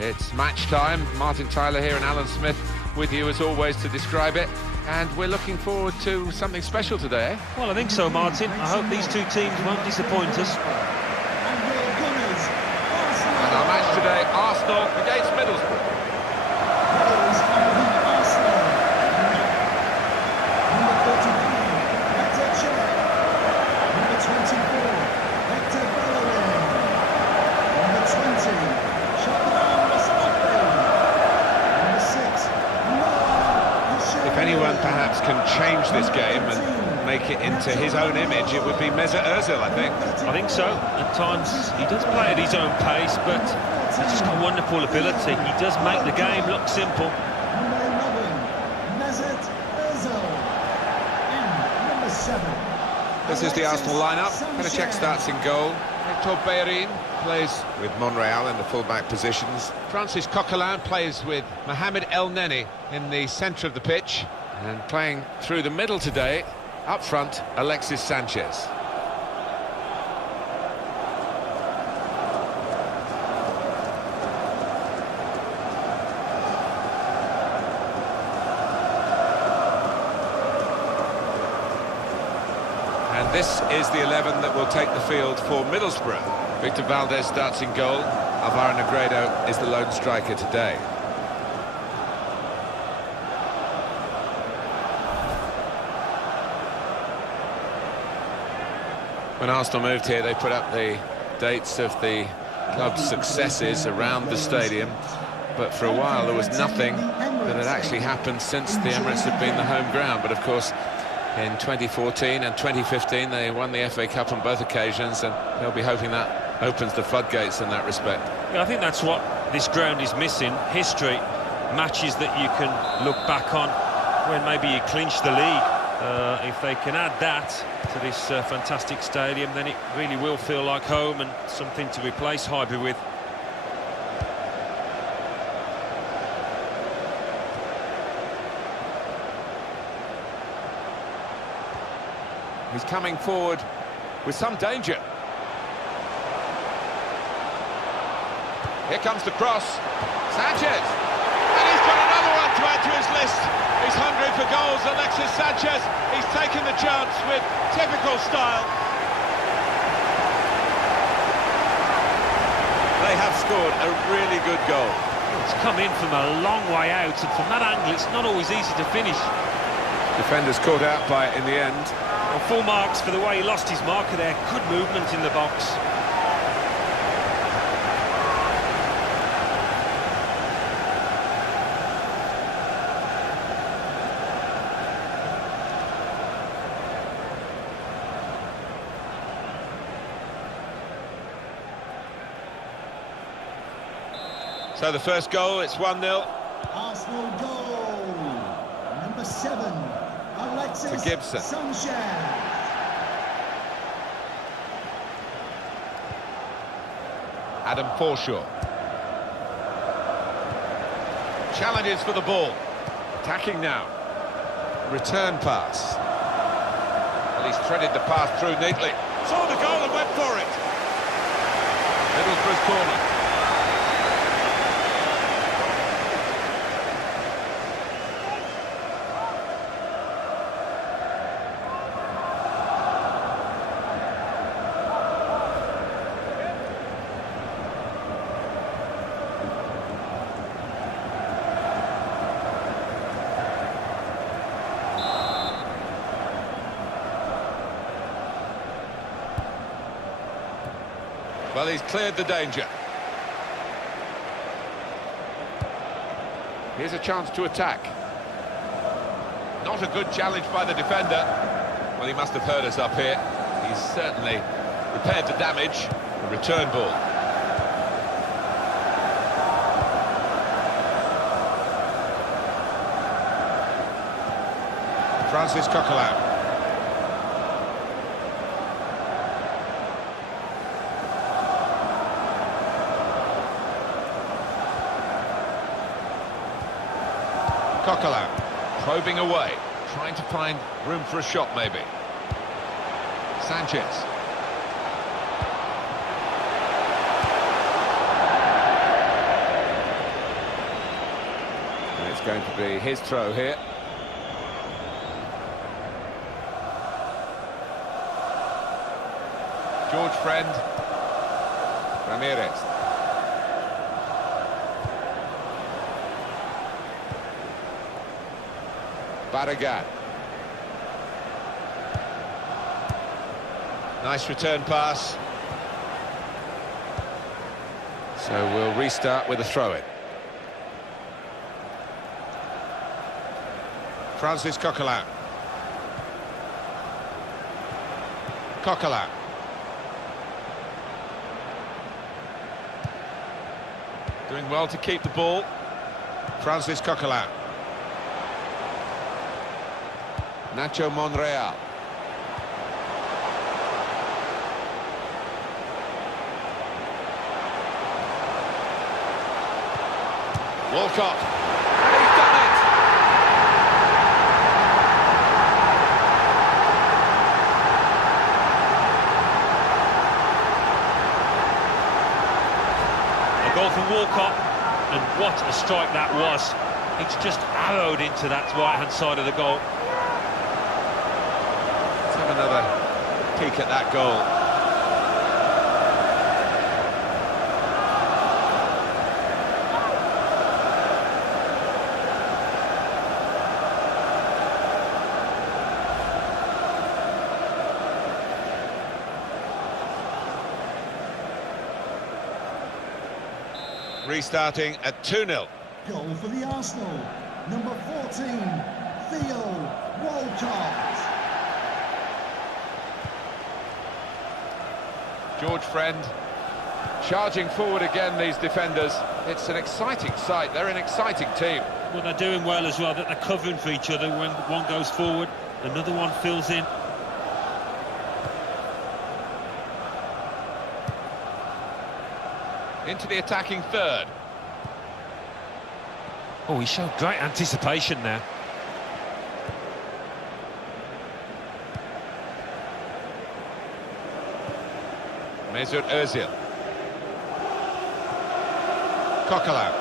It's match time. Martin Tyler here and Alan Smith with you as always to describe it. And we're looking forward to something special today, eh? Well, I think so, Martin. I hope these two teams won't disappoint us. And our match today, Arsenal against Middlesbrough. If anyone perhaps can change this game and make it into his own image, it would be Mesut Ozil, I think. I think so. At times he does play at his own pace, but he's just got wonderful ability. He does make the game look simple. This is the Arsenal lineup. Pericek starts in goal. Hector Bellerin plays with Monreal in the full-back positions. Francis Coquelin plays with Mohamed El Neni in the centre of the pitch. And playing through the middle today, up front, Alexis Sanchez. And this is the 11 that will take the field for Middlesbrough. Victor Valdez starts in goal. Alvaro Negredo is the lone striker today. When Arsenal moved here, they put up the dates of the club's successes around the stadium. But for a while, there was nothing that had actually happened since the Emirates had been the home ground. But of course, in 2014 and 2015, they won the FA Cup on both occasions, and they'll be hoping that opens the floodgates in that respect. Yeah, I think that's what this ground is missing. History, matches that you can look back on when maybe you clinch the league. If they can add that to this fantastic stadium, then it really will feel like home and something to replace Highbury with. He's coming forward with some danger. Here comes the cross. Sanchez! And he's got another one to add to his list. He's hungry for goals, Alexis Sanchez. He's taken the chance with typical style. They have scored a really good goal. It's come in from a long way out, and from that angle it's not always easy to finish. Defenders caught out by it in the end. Well, full marks for the way he lost his marker there. Good movement in the box. So the first goal, it's 1-0. Arsenal goal, number 7, Alexis to Gibson. Sanchez. Adam Forshaw. Challenges for the ball. Attacking now. Return pass. Well, he's threaded the pass through neatly. Saw the goal and went for it. Middlesbrough's corner. Well, he's cleared the danger. Here's a chance to attack. Not a good challenge by the defender. Well, he must have heard us up here. He's certainly repaired the damage. A return ball. Francis Coquelin. Coquelin, probing away, trying to find room for a shot maybe. Sanchez. going to be his throw here. George Friend. Ramirez. Barragan. Nice return pass. So we'll restart with a throw-in. Francis Coquelin. Coquelin. Doing well to keep the ball. Francis Coquelin. Nacho Monreal. Walcott. And he's done it! A goal from Walcott, and what a strike that was. It's just arrowed into that right-hand side of the goal. Let's have another peek at that goal. Restarting at 2-0. Goal for the Arsenal. Number 14, Theo Walcott. George Friend charging forward again, these defenders. It's an exciting sight. They're an exciting team. Well, they're doing well as well, that they're covering for each other. When one goes forward, another one fills in. Into the attacking third. Oh, he showed great anticipation there. Mesut Özil. Coquelin.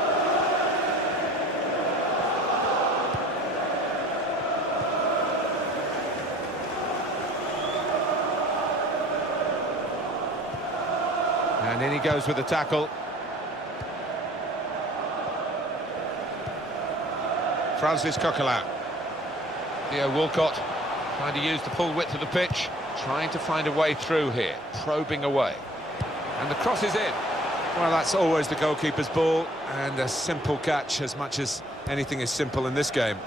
And in he goes with the tackle. Francis Coquelin. Theo Walcott trying to use the full width of the pitch, trying to find a way through here, probing away. And the cross is in. Well, that's always the goalkeeper's ball, and a simple catch, as much as anything is simple in this game.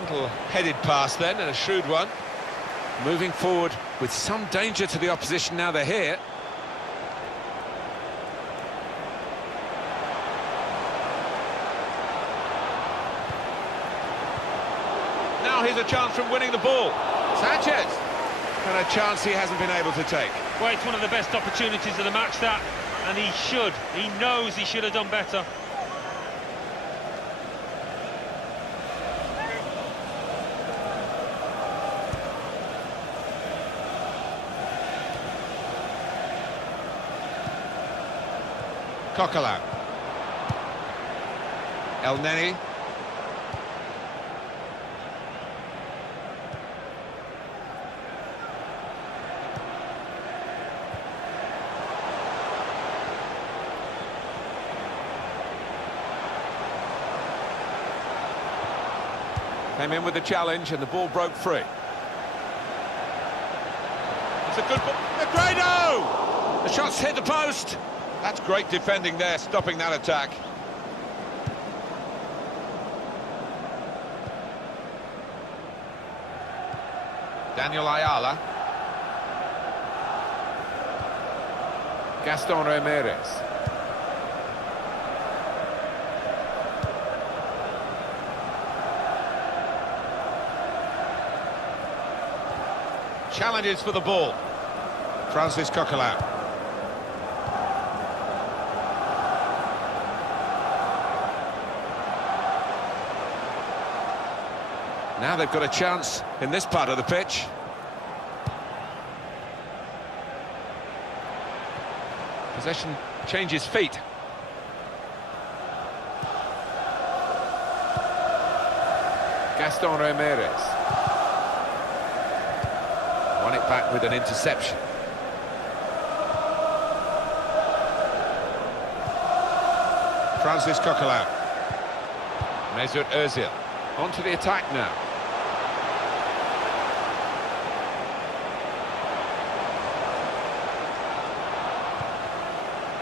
Little headed pass then, and a shrewd one. Moving forward with some danger to the opposition now they're here. Now here's a chance from winning the ball. Sanchez. And a chance he hasn't been able to take. Well, it's one of the best opportunities of the match, that, and he knows he should have done better. Coquelin. El Neni. Came in with the challenge and the ball broke free. It's a good ball. Negredo! The shot's hit the post. That's great defending there, stopping that attack. Daniel Ayala. Gaston Ramirez. Challenges for the ball. Francis Coquelin. Now they've got a chance in this part of the pitch. Possession changes feet. Gaston Ramirez. Won it back with an interception. Francis Coquelin. Mesut Ozil. On to the attack now.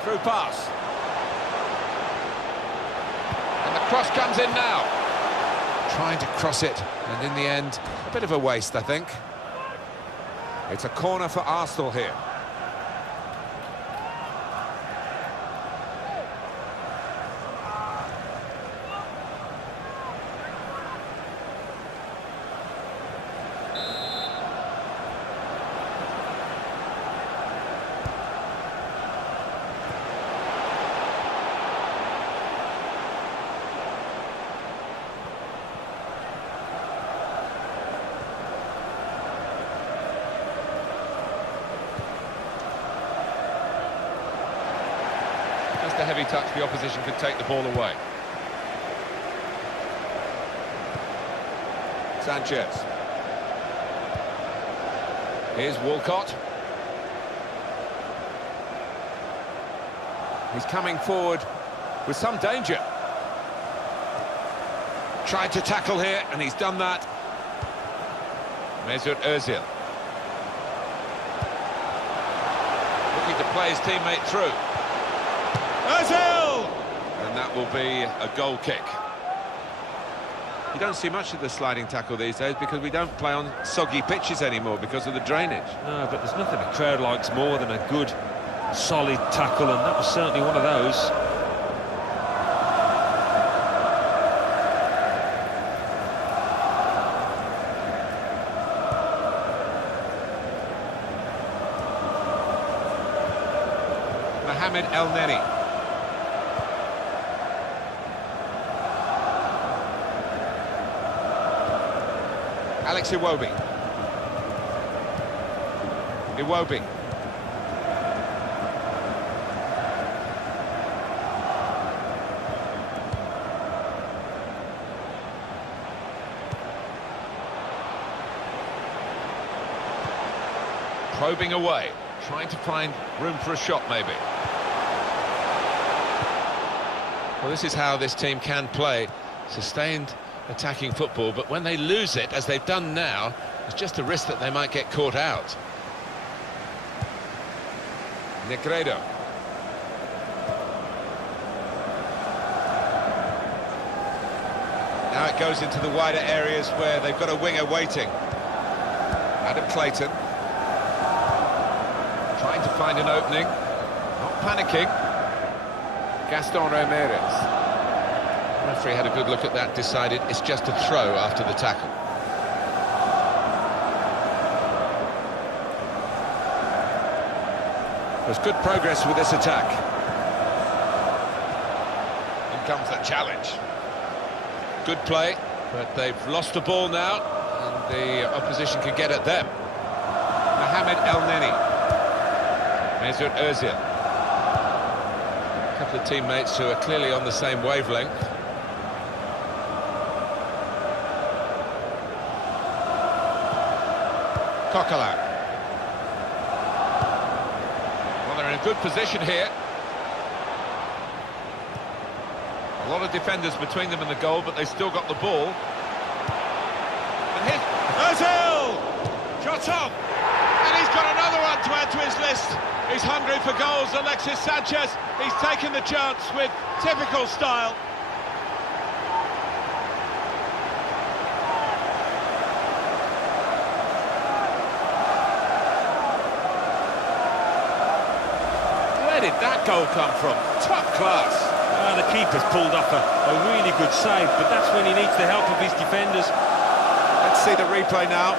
Through pass. And the cross comes in now. Trying to cross it, and in the end, a bit of a waste, I think. It's a corner for Arsenal here. A heavy touch, the opposition could take the ball away. Sanchez. Here's Walcott. He's coming forward with some danger. Tried to tackle here, and he's done that. Mesut Ozil. Looking to play his teammate through. Ozil! And that will be a goal kick. You don't see much of the sliding tackle these days because we don't play on soggy pitches anymore because of the drainage. No, but there's nothing a crowd likes more than a good, solid tackle, and that was certainly one of those. Mohamed El Neni. Alex Iwobi. Iwobi. Probing away, trying to find room for a shot maybe. Well, this is how this team can play. Sustained attacking football, but when they lose it, as they've done now, there's just a risk that they might get caught out. Negredo. Now it goes into the wider areas where they've got a winger waiting. Adam Clayton. Trying to find an opening. Not panicking. Gaston Ramirez. The referee had a good look at that, decided it's just a throw after the tackle. There's good progress with this attack. In comes the challenge. Good play, but they've lost the ball now, and the opposition can get at them. Mohamed El Neni. Mesut Ozil. A couple of teammates who are clearly on the same wavelength. Coquelin. Well, they're in a good position here. A lot of defenders between them and the goal, but they've still got the ball. And here's Ozil! Shot on! And he's got another one to add to his list. He's hungry for goals, Alexis Sanchez. He's taken the chance with typical style. Where did that goal come from? Top class. The keeper's pulled off a really good save, but that's when he needs the help of his defenders. Let's see the replay now.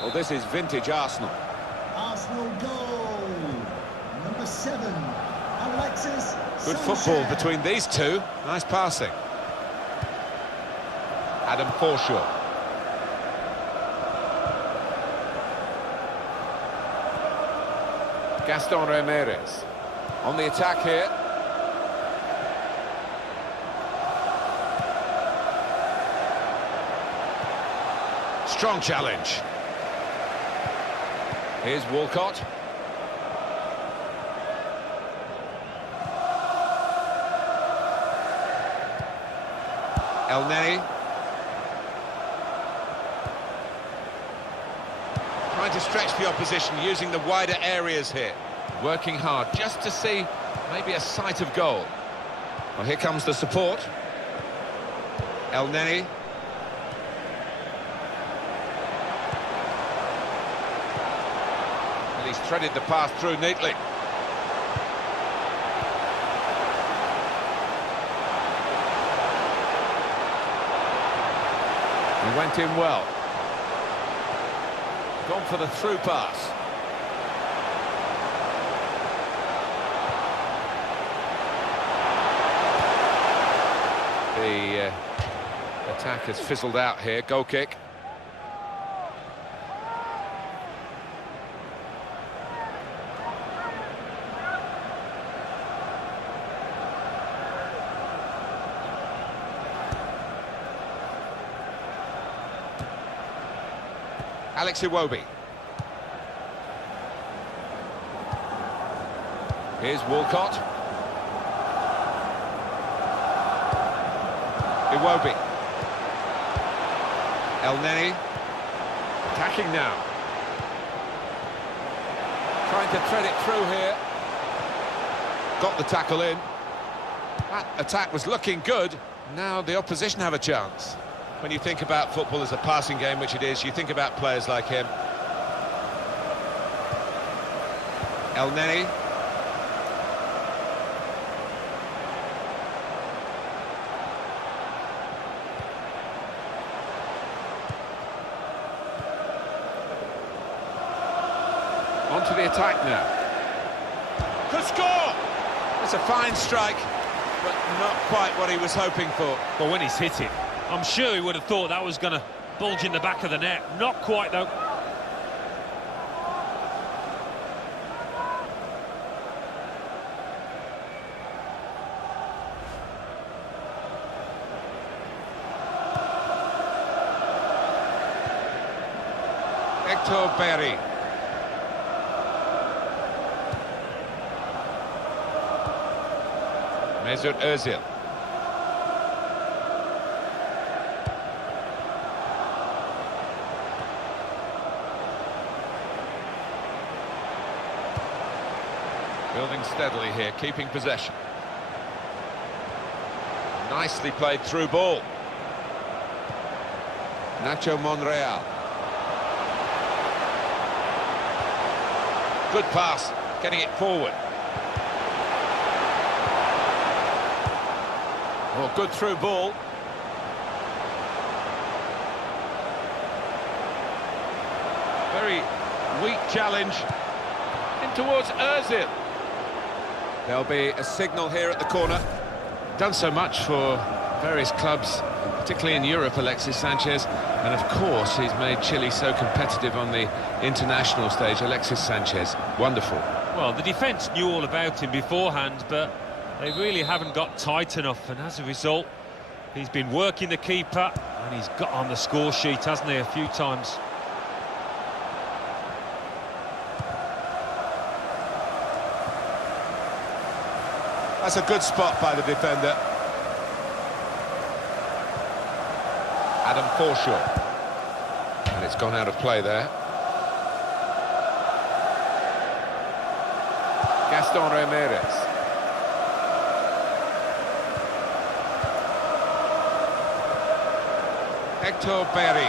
Well, this is vintage Arsenal. Arsenal goal. Number 7, Alexis Good football Solskjaer. between these two. Nice passing. Adam Forshaw. Gaston Ramirez on the attack here. Strong challenge. Here's Walcott. El Neni. Trying to stretch the opposition, using the wider areas here. Working hard just to see maybe a sight of goal. Well, here comes the support. El Neni. And he's threaded the path through neatly. He went in well. Gone for the through pass. The attack has fizzled out here. Goal kick. Alex Iwobi. Here's Walcott. Iwobi. El Neni. Attacking now. Trying to thread it through here. Got the tackle in. That attack was looking good. Now the opposition have a chance. When you think about football as a passing game, which it is, you think about players like him. El Neni. On to the attack now. Could score! It's a fine strike, but not quite what he was hoping for. But when he's hit it, I'm sure he would have thought that was going to bulge in the back of the net. Not quite, though. Hector Berry. Mesut Özil. Building steadily here, keeping possession. Nicely played through ball. Nacho Monreal. Good pass, getting it forward. Oh, good through ball. Very weak challenge. In towards Özil. There'll be a signal here at the corner. Done so much for various clubs, particularly in Europe, Alexis Sanchez. And of course, he's made Chile so competitive on the international stage. Alexis Sanchez, wonderful. Well, the defence knew all about him beforehand, but they really haven't got tight enough. And as a result, he's been working the keeper, and he's got on the score sheet, hasn't he, a few times. That's a good spot by the defender. Adam Forshaw. And it's gone out of play there. Gaston Ramirez. Hector Berry.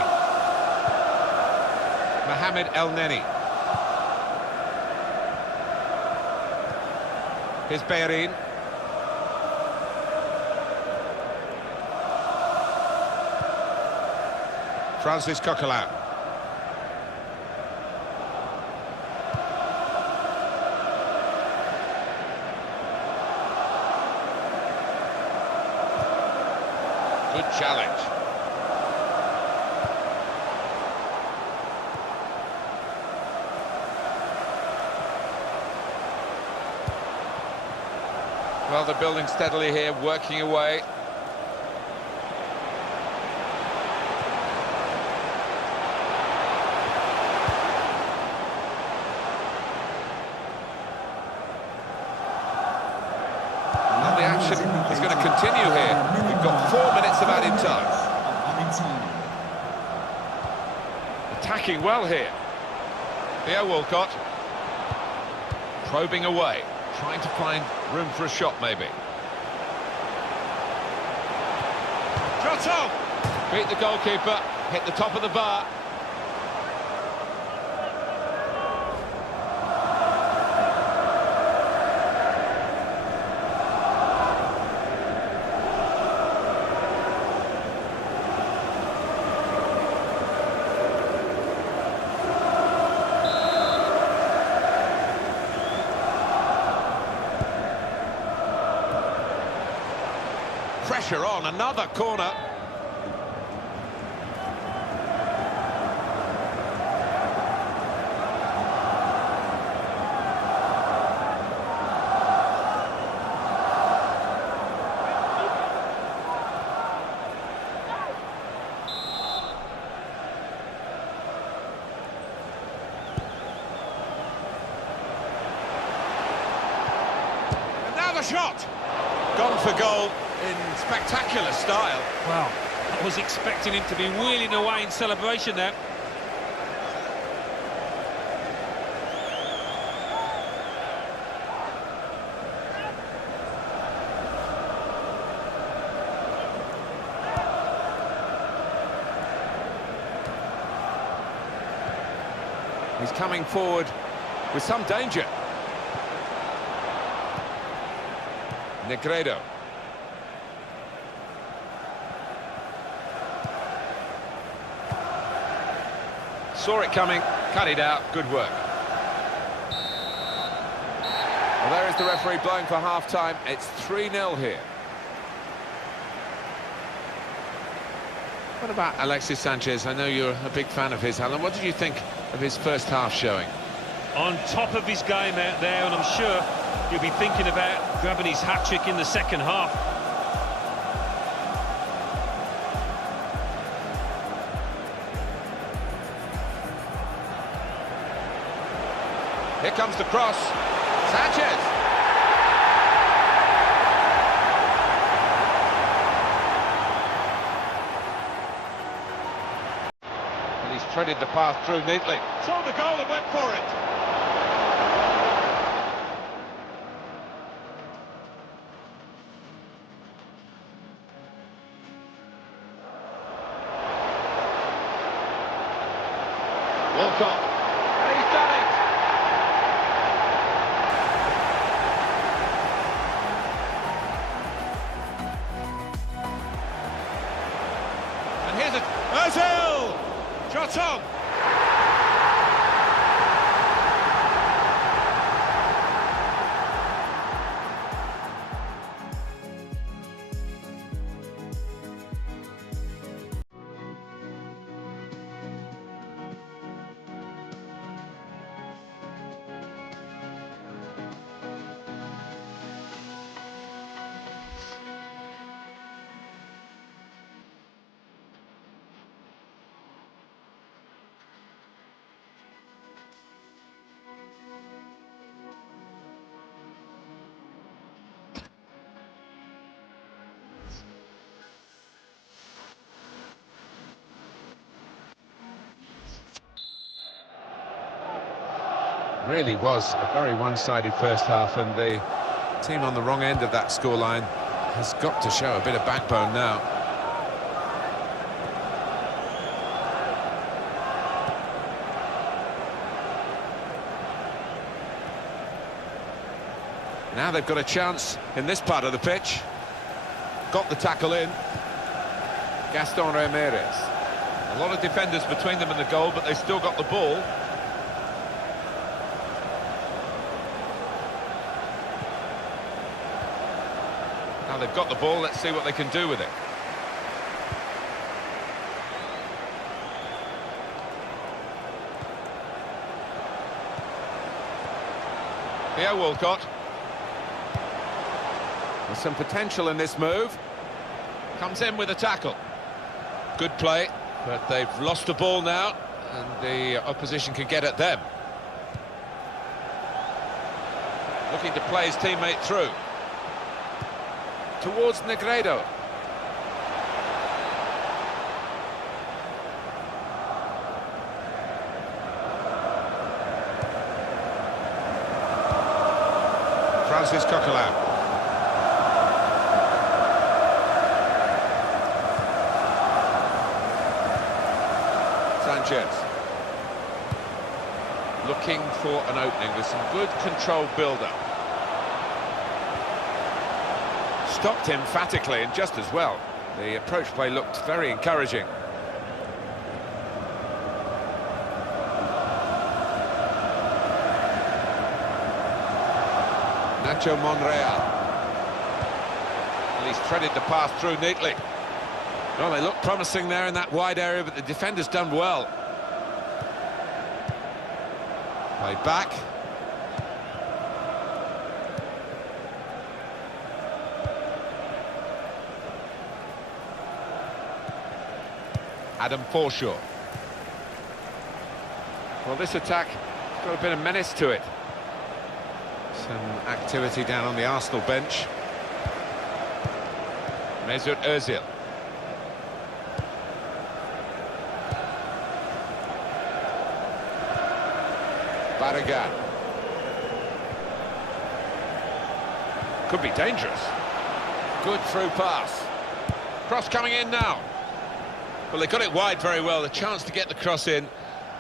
Mohamed El Neni. Here's Bellerin. Francis Coquelin. Good challenge. Well, they're building steadily here, working away. And the action is going to continue here. We've got 4 minutes of added time. Attacking well here. Theo Walcott. Probing away. Trying to find room for a shot, maybe. Shot on! Beat the goalkeeper, hit the top of the bar. Pressure on, another corner. And now the shot! Gone for goal. In spectacular style. Well, I was expecting him to be wheeling away in celebration there. He's coming forward with some danger. Negredo. Saw it coming, cut it out, good work. Well, there is the referee blowing for half-time. It's 3-0 here. What about Alexis Sanchez? I know you're a big fan of his, Alan. What did you think of his first half showing? On top of his game out there, and I'm sure he'll be thinking about grabbing his hat-trick in the second half. Here comes the cross. Sanchez. And he's treaded the path through neatly. Saw the goal and went for it. Walcott. And he's done it. Ozil! Shot on! Really was a very one-sided first half, and the team on the wrong end of that scoreline has got to show a bit of backbone now. Now they've got a chance in this part of the pitch. Got the tackle in. Gaston Ramirez. A lot of defenders between them and the goal, but they still got the ball. Now they've got the ball, let's see what they can do with it. Theo Walcott. There's some potential in this move. Comes in with a tackle. Good play, but they've lost the ball now, and the opposition can get at them. Looking to play his teammate through. Towards Negredo. Francis Coquelin. Sanchez. Looking for an opening with some good controlled build-up. Stopped emphatically and just as well. The approach play looked very encouraging. Nacho Monreal. Well, he's threaded the pass through neatly. Well, they look promising there in that wide area, but the defender's done well. Play back. Adam Forshaw. Well, this attack has got a bit of menace to it. Some activity down on the Arsenal bench. Mesut Özil. Barragan. Could be dangerous. Good through pass. Cross coming in now. Well, they got it wide very well, the chance to get the cross in,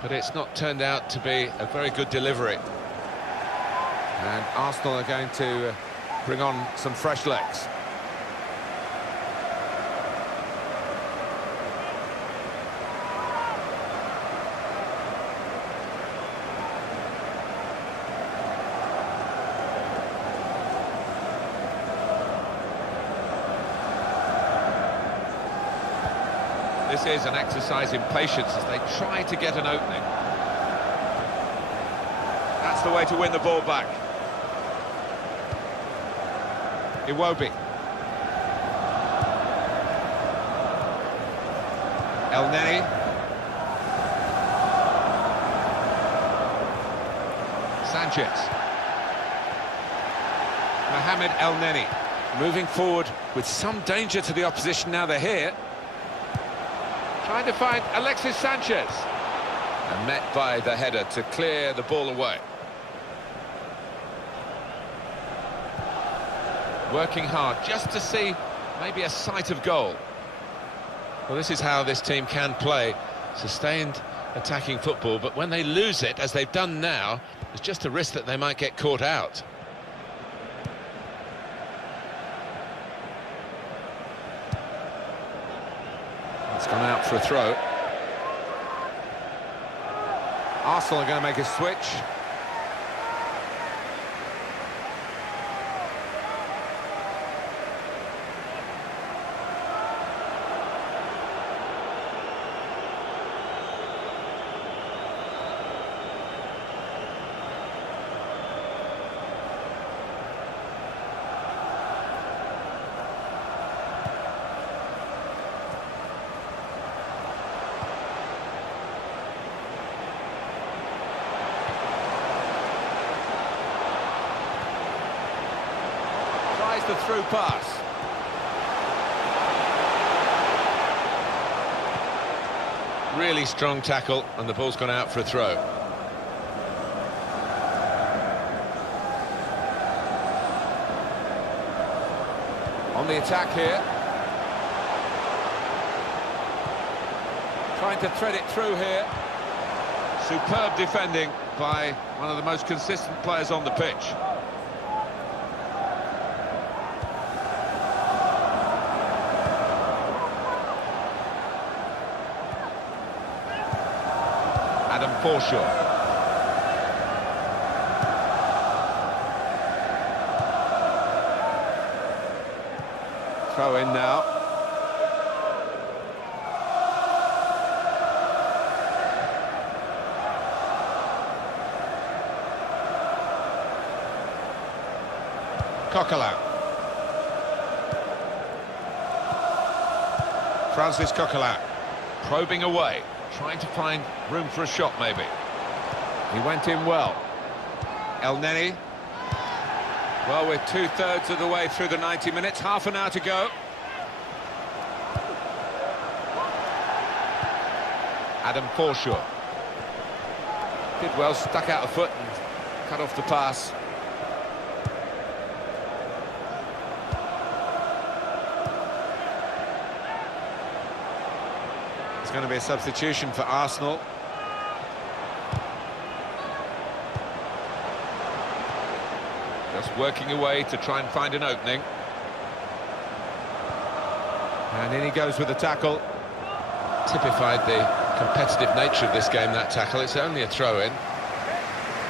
but it's not turned out to be a very good delivery. And Arsenal are going to bring on some fresh legs. This is an exercise in patience as they try to get an opening. That's the way to win the ball back. Iwobi. El Neni. Sanchez. Mohamed El Neni. Moving forward with some danger to the opposition now they're here. Trying to find Alexis Sanchez. And met by the header to clear the ball away. Working hard just to see maybe a sight of goal. Well, this is how this team can play. Sustained attacking football, but when they lose it, as they've done now, there's just a risk that they might get caught out. It's gone out for a throw. Arsenal are going to make a switch. The through pass. Really strong tackle, and the ball's gone out for a throw. On the attack here. Trying to thread it through here. Superb defending by one of the most consistent players on the pitch. Adam Forshaw. Throw in now. Coquelin. Francis Coquelin. Probing away, trying to find room for a shot maybe. He went in well. El Neni. Well, we're 2/3 of the way through the 90 minutes, half an hour to go. Adam Forshaw. Did well, stuck out a foot and cut off the pass. It's going to be a substitution for Arsenal. Just working away to try and find an opening. And in he goes with the tackle. Typified the competitive nature of this game, that tackle. It's only a throw-in.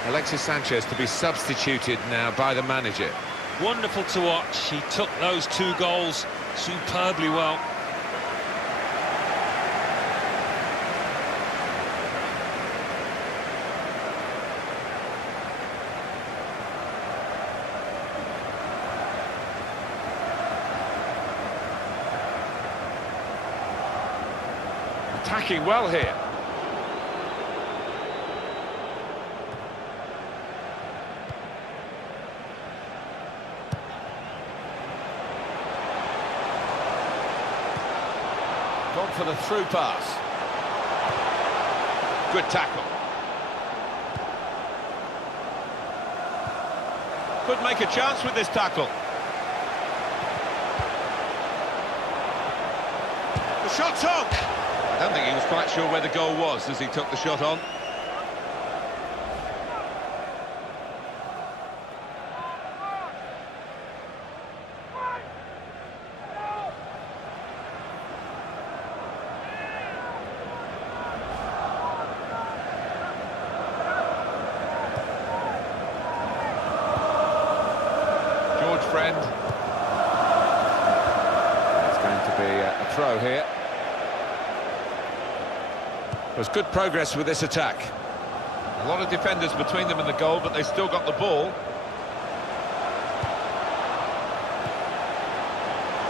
Alexis Sanchez to be substituted now by the manager. Wonderful to watch. He took those 2 goals superbly well. Attacking well here. Gone for the through pass. Good tackle. Could make a chance with this tackle. The shot's on. I don't think he was quite sure where the goal was as he took the shot on. George Friend. It's going to be a throw here. There's good progress with this attack. A lot of defenders between them and the goal, but they still got the ball.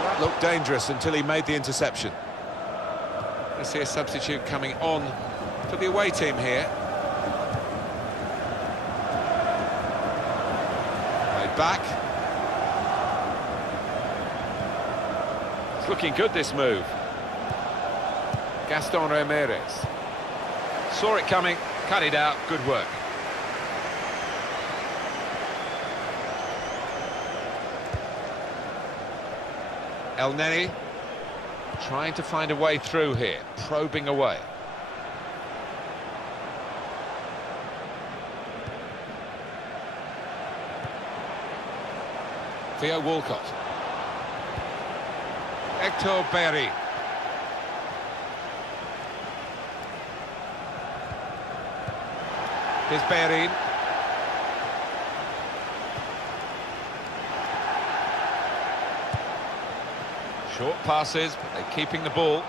That looked dangerous until he made the interception. I see a substitute coming on for the away team here. Played back. It's looking good, this move. Gaston Ramirez. Saw it coming, cut it out, good work. El Neni trying to find a way through here, probing away. Theo Walcott. Hector Berry. Here's Bellerin. Short passes, but they're keeping the ball.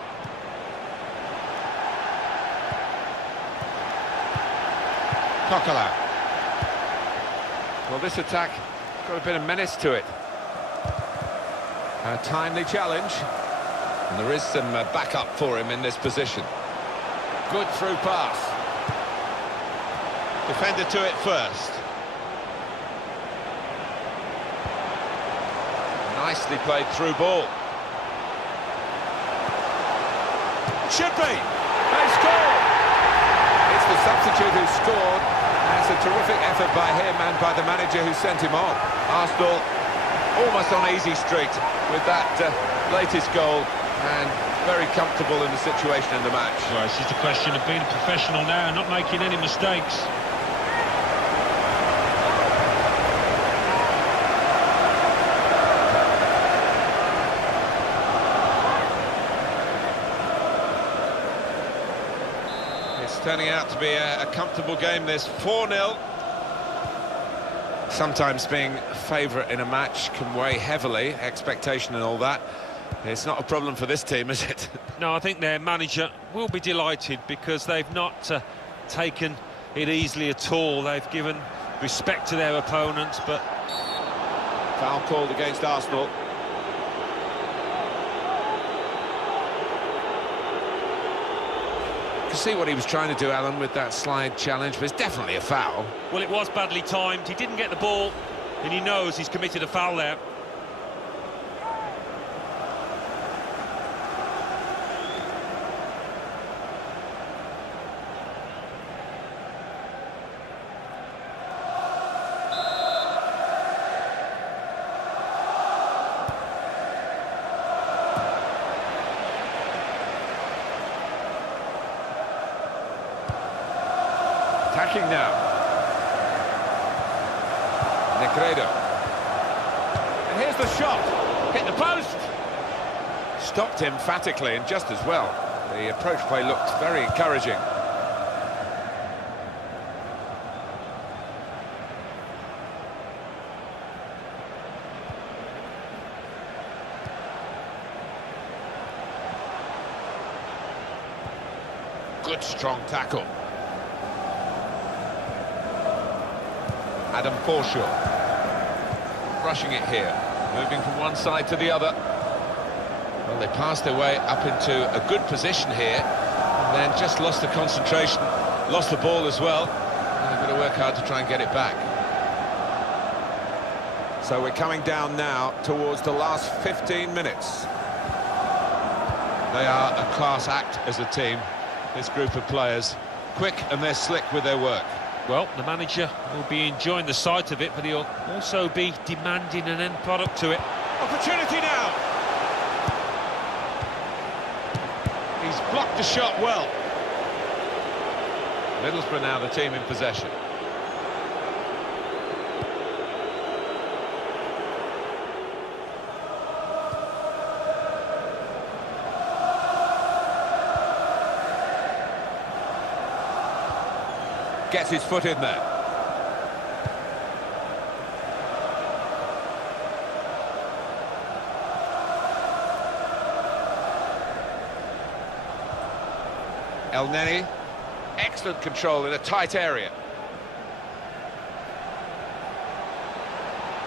Coquelin. Well, this attack got a bit of menace to it. A timely challenge. And there is some backup for him in this position. Good through pass. Defender to it first. Nicely played through ball. Should be. They score. It's the substitute who scored. And it's a terrific effort by him and by the manager who sent him on. Arsenal almost on easy street with that latest goal and very comfortable in the situation in the match. Well, it's just a question of being a professional now and not making any mistakes. Turning out to be a comfortable game, this 4-0. Sometimes being a favourite in a match can weigh heavily, expectation and all that. It's not a problem for this team, is it? No, I think their manager will be delighted because they've not taken it easily at all. They've given respect to their opponents, but Foul called against Arsenal. You can see what he was trying to do, Alan, with that slide challenge, but it's definitely a foul. Well, it was badly timed. He didn't get the ball, and he knows he's committed a foul there. Attacking now. Negredo. And here's the shot. Hit the post. Stopped emphatically and just as well. The approach play looked very encouraging. Good strong tackle. Adam Forshaw, rushing it here, moving from one side to the other. Well, they passed their way up into a good position here, and then just lost the concentration, lost the ball as well. They've got to work hard to try and get it back. So we're coming down now towards the last 15 minutes. They are a class act as a team, this group of players. Quick and they're slick with their work. Well, the manager will be enjoying the sight of it, but he'll also be demanding an end product to it. Opportunity now! He's blocked the shot well. Middlesbrough now the team in possession. Gets his foot in there. El Neni, excellent control in a tight area.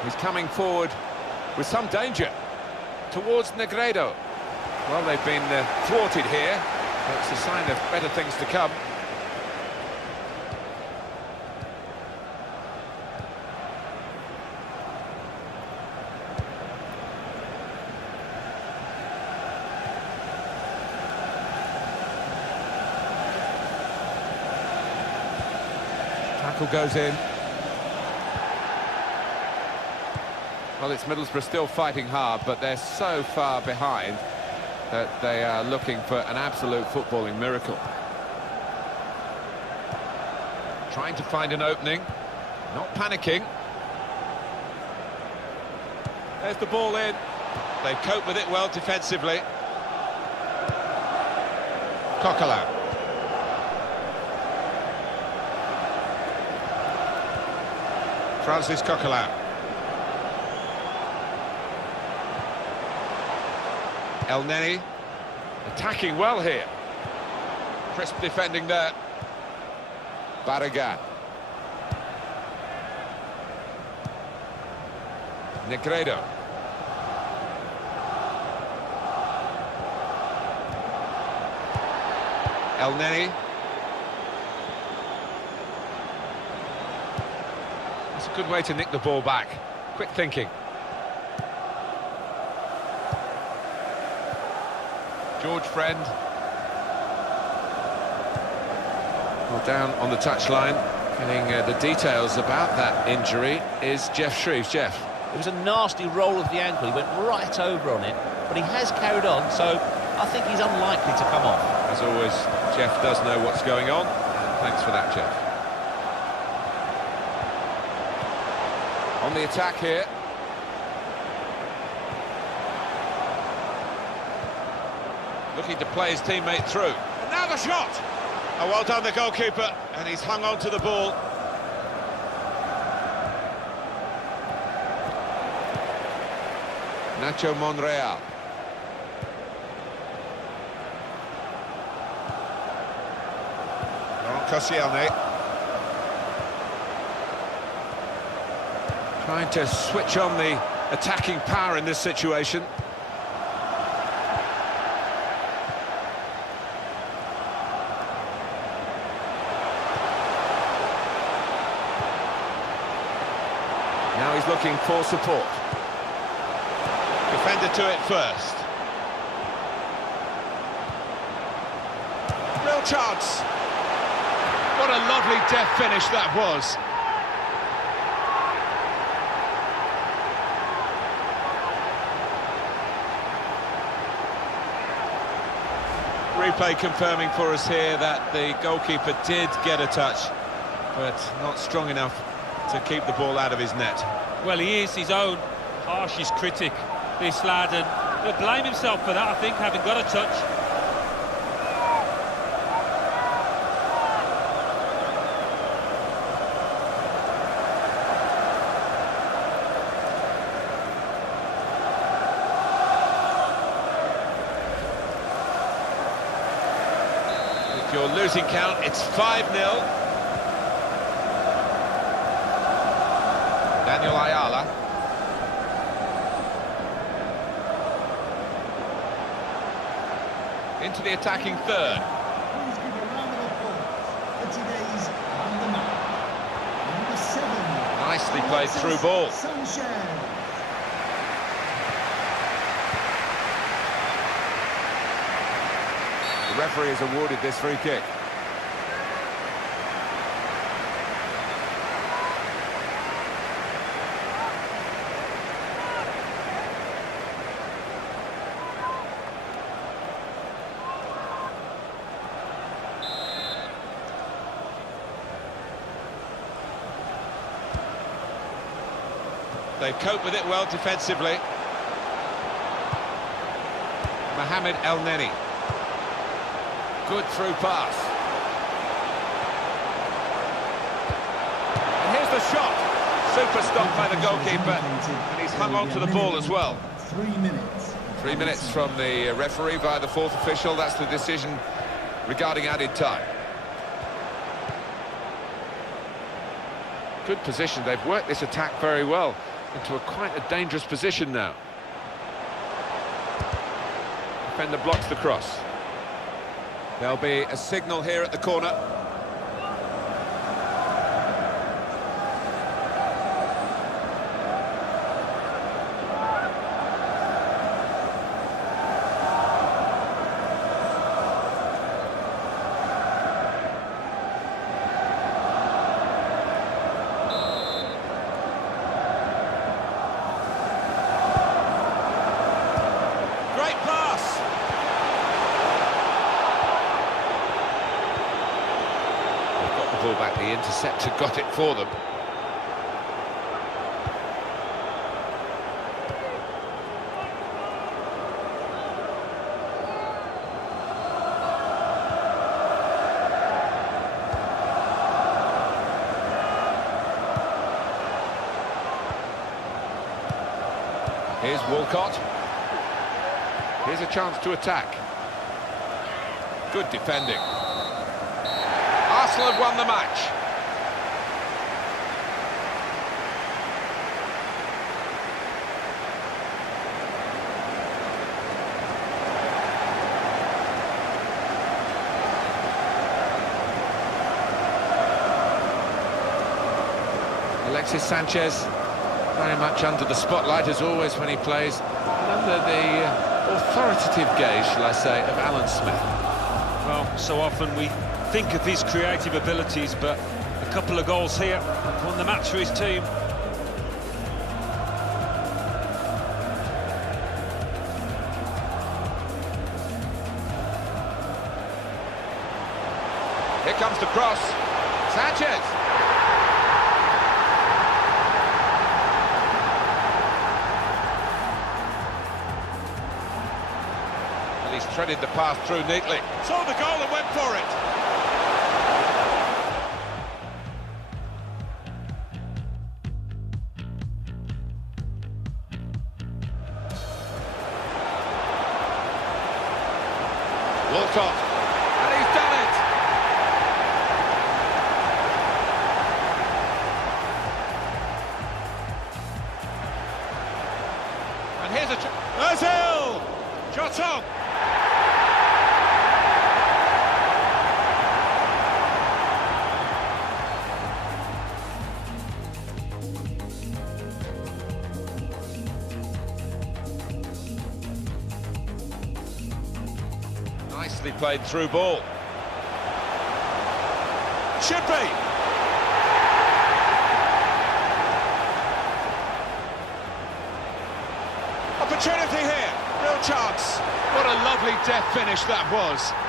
He's coming forward with some danger towards Negredo. Well, they've been thwarted here. That's a sign of better things to come. Tackle goes in. Well, it's Middlesbrough still fighting hard, but they're so far behind that they are looking for an absolute footballing miracle. Trying to find an opening, not panicking. There's the ball in. They cope with it well defensively. Coquelin. Francis Coquelin. El Neni attacking well here. Crisp defending there. Barragan. Negredo. El Neni. It's a good way to nick the ball back. Quick thinking. George Friend. Well, down on the touchline, getting the details about that injury is Jeff Shreves. Jeff. It was a nasty roll of the ankle. He went right over on it, but he has carried on, so I think he's unlikely to come off. As always, Jeff does know what's going on, and thanks for that, Jeff. On the attack here. Looking to play his teammate through. And now the shot! Oh, well done, the goalkeeper, and he's hung on to the ball. Nacho Monreal. Laurent Koscielny. Trying to switch on the attacking power in this situation. Now he's looking for support. Defender to it first. Real chance. What a lovely death finish that was. Replay confirming for us here that the goalkeeper did get a touch, but not strong enough to keep the ball out of his net. Well, he is his own harshest critic, this lad, and he'll blame himself for that, I think, having got a touch. If you're losing count, it's 5-0. Daniel Ayala. Into the attacking third. Please give a round of applause for today's man of the match. Number 7. Nicely played through ball. Sanchez. The referee has awarded this free kick. They cope with it well defensively. Mohamed El Neni. Good through pass. And here's the shot. Super stop by the goalkeeper. And he's hung on to the ball as well. 3 minutes. 3 minutes from the referee via the fourth official. That's the decision regarding added time. Good position. They've worked this attack very well into quite a dangerous position now. Defender blocks the cross. There'll be a signal here at the corner. Great pass! Back, the interceptor got it for them. Here's Walcott. Here's a chance to attack. Good defending. Arsenal have won the match. Alexis Sanchez, very much under the spotlight as always when he plays, and under the authoritative gaze, shall I say, of Alan Smith. Well, so often we think of his creative abilities, but a couple of goals here won the match for his team. Here comes the cross. Sanchez. And he's threaded the pass through neatly. Saw the goal and went for it. Walcott, and he's done it! played through ball. Should be. Opportunity here, real chance. What a lovely death finish that was.